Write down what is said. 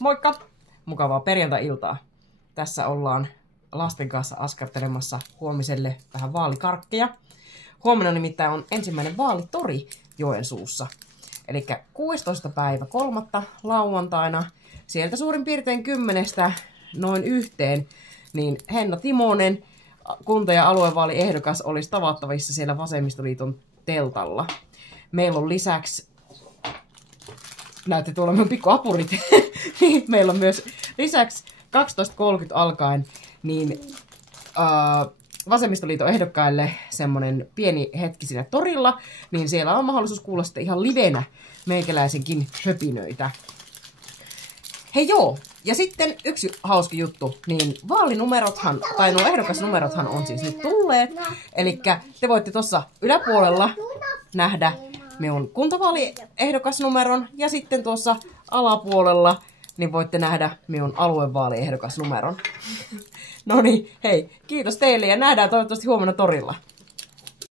Moikka! Mukavaa perjantai-iltaa. Tässä ollaan lasten kanssa askartelemassa huomiselle vähän vaalikarkkeja. Huomenna nimittäin on ensimmäinen vaalitori Joensuussa. Eli 16. päivä 3. lauantaina. Sieltä suurin piirtein 10 noin 1, niin Henna Timonen, kunta- ja aluevaaliehdokas, olisi tavattavissa siellä Vasemmistoliiton teltalla. Meillä on lisäksi, näette tuolla minun pikkuapurit, niin meillä on myös lisäksi 12.30 alkaen niin, Vasemmistoliiton ehdokkaille semmonen pieni hetki siinä torilla, niin siellä on mahdollisuus kuulla sitten ihan livenä meikäläisenkin höpinöitä. Hei joo, ja sitten yksi hauska juttu, niin vaalinumerothan, tai nuo ehdokasnumerothan on siis nyt tulleet, eli te voitte tuossa yläpuolella nähdä minun kuntavaaliehdokasnumeron, ja sitten tuossa alapuolella niin voitte nähdä minun aluevaaliehdokasnumeron. No niin, hei, kiitos teille ja nähdään toivottavasti huomenna torilla.